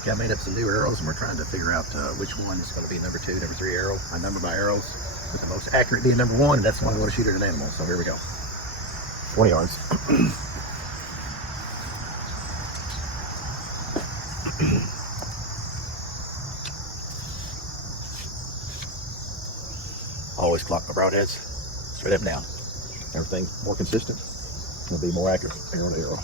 Okay, I made up some new arrows and we're trying to figure out which one is going to be number 2, number 3 arrow. I number my arrows with the most accurate being number 1, and that's the one I'm going to shoot at an animal. So here we go. 20 yards. Always clock my broadheads straight up and down. Everything more consistent, it'll be more accurate arrow to arrow.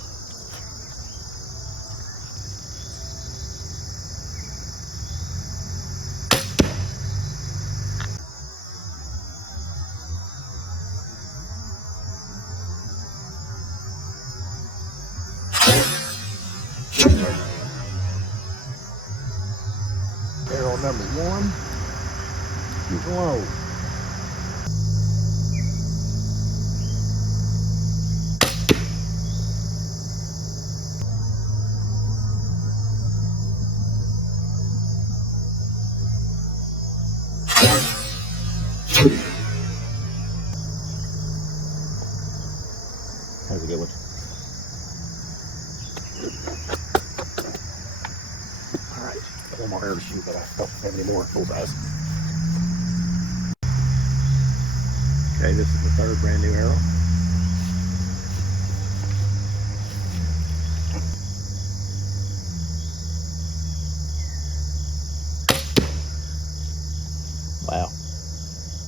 Arrow number 1, keep low. That's a good one. All right, got one more arrow to shoot, but I don't have any more bullseyes. Okay, this is the 3rd brand new arrow. Wow,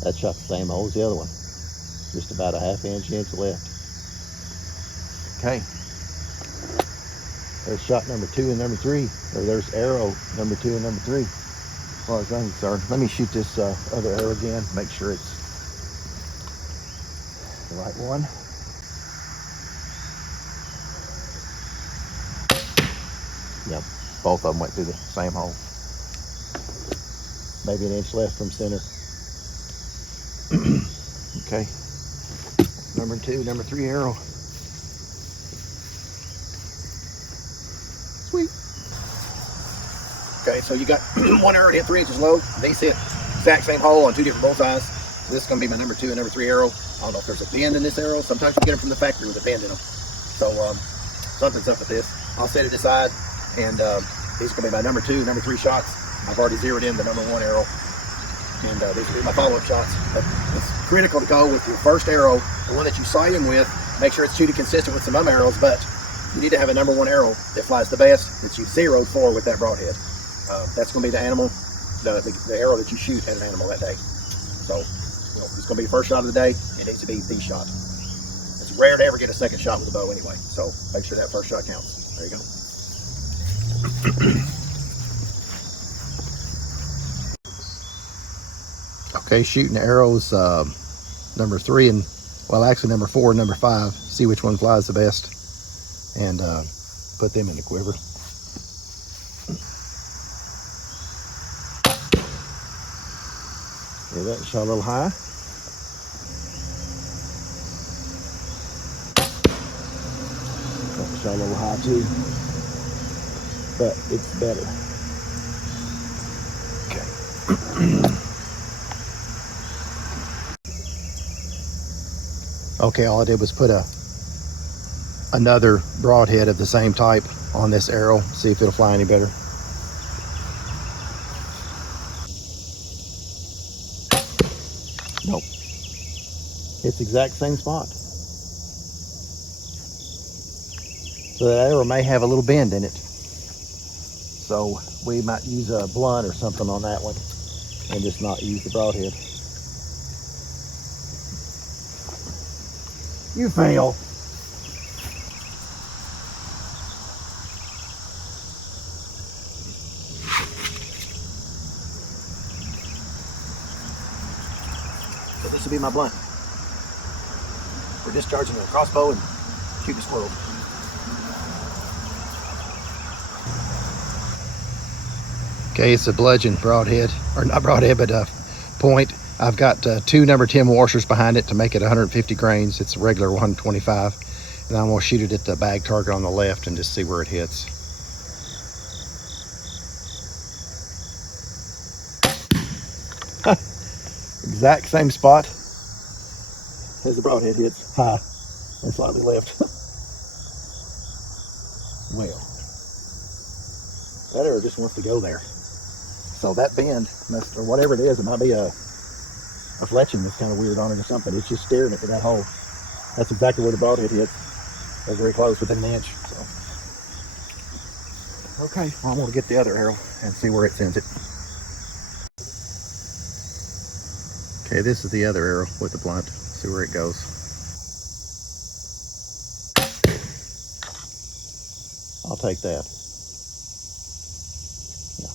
that shot the same hole as the other one. Just about a ½ inch left. Okay, there's shot number 2 and number 3, or there's arrow number 2 and number 3, as far as I'm concerned. Let me shoot this other arrow again, make sure it's the right one. Yep, both of them went through the same hole. Maybe an inch left from center. Okay, number 2, number 3 arrow. Sweet. Okay, so you got one arrow to hit 3 inches low. These hit exact same hole on 2 different bullseyes. So this is going to be my number 2 and number 3 arrow. I don't know if there's a bend in this arrow. Sometimes you get them from the factory with a bend in them. So something's up with this. I'll set it aside, and these are going to be my number 2, number 3 shots. I've already zeroed in the number 1 arrow, and these will be my follow-up shots. But it's critical to go with your first arrow, the one that you sight him with. Make sure it's shooting consistent with some other arrows, but you need to have a number 1 arrow that flies the best, that you zeroed for with that broadhead. That's going to be the animal, the arrow that you shoot at an animal that day. So it's going to be the first shot of the day. It needs to be the shot. It's rare to ever get a second shot with a bow anyway, so make sure that first shot counts. There you go. Okay, shooting arrows number 3 and, well, actually number 4 and number 5. See which one flies the best, and put them in the quiver. Yeah, that shot a little high. That shot a little high too, but it's better. Okay. Okay, all I did was put another broadhead of the same type on this arrow, see if it'll fly any better. Nope. It's the exact same spot. So that arrow may have a little bend in it. So we might use a blunt or something on that one and just not use the broadhead. You fail. So this will be my blunt. We're discharging a crossbow and shooting squirrels. Okay, it's a bludgeon broadhead, or not broadhead, but point. I've got 2 number 10 washers behind it to make it 150 grains. It's a regular 125. And I'm gonna shoot it at the bag target on the left and just see where it hits. Exact same spot as the broadhead hits. High and slightly left. Well, That arrow just wants to go there. So that bend, must, or whatever it is, it might be a fletching that's kind of weird on it or something. It's just staring at that hole. That's exactly where the broadhead hits. They're very close, within an inch. So, okay, well, I'm going to get the other arrow and see where it sends it. Okay, this is the other arrow with the blunt. See where it goes. I'll take that. Yeah,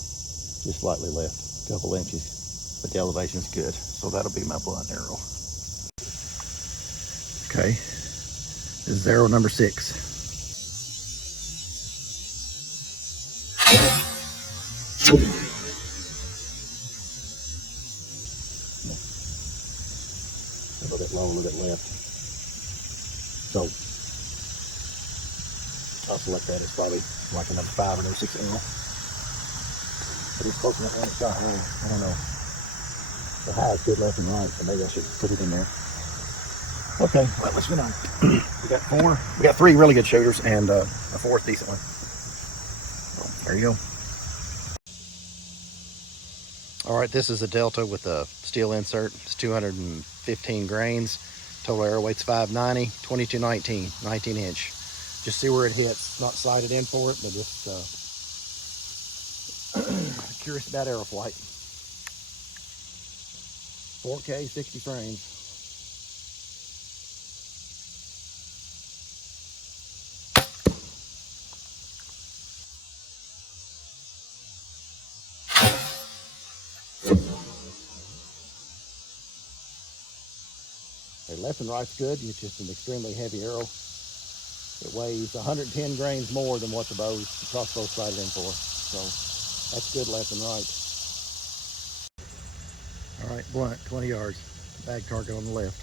just slightly left, a couple inches, but the elevation's good. So that'll be my blunt arrow. Okay, this is arrow number 6. A little bit low, a little bit left. So I'll select that as probably like a number 5 or number 6 arrow. But it's close enough on the shot, really. I don't know. The high is good left and right, so maybe I should put it in there. Okay, well, let's go on. We got 4. We got 3 really good shooters and a 4th decent one. There you go. All right, this is a Delta with a steel insert. It's 215 grains. Total arrow weight's 590, 2219, 19 inch. Just see where it hits. Not sighted in for it, but just curious about arrow flight. 4K, 60 frames. Okay, left and right's good. It's just an extremely heavy arrow. It weighs 110 grains more than what the crossbow sighted in for. So that's good left and right. All right, blunt, 20 yards. Bag target on the left.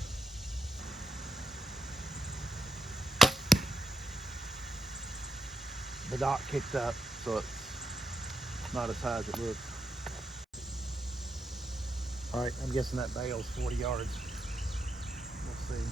The nock kicked up, so it's not as high as it looks. All right, I'm guessing that bale's 40 yards. We'll see.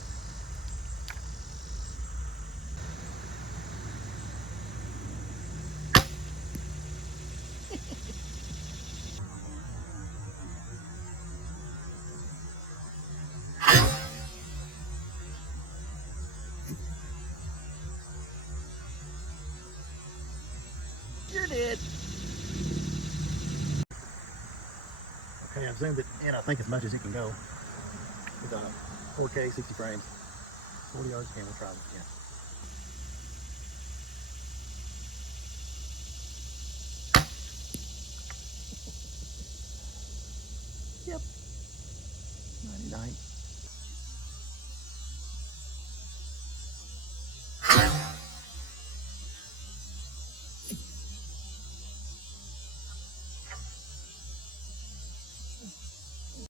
You're dead. Okay, I've zoomed it in, I think, as much as it can go. With a 4K, 60 frames, 40 yards again. We'll try this again. Yep. 99.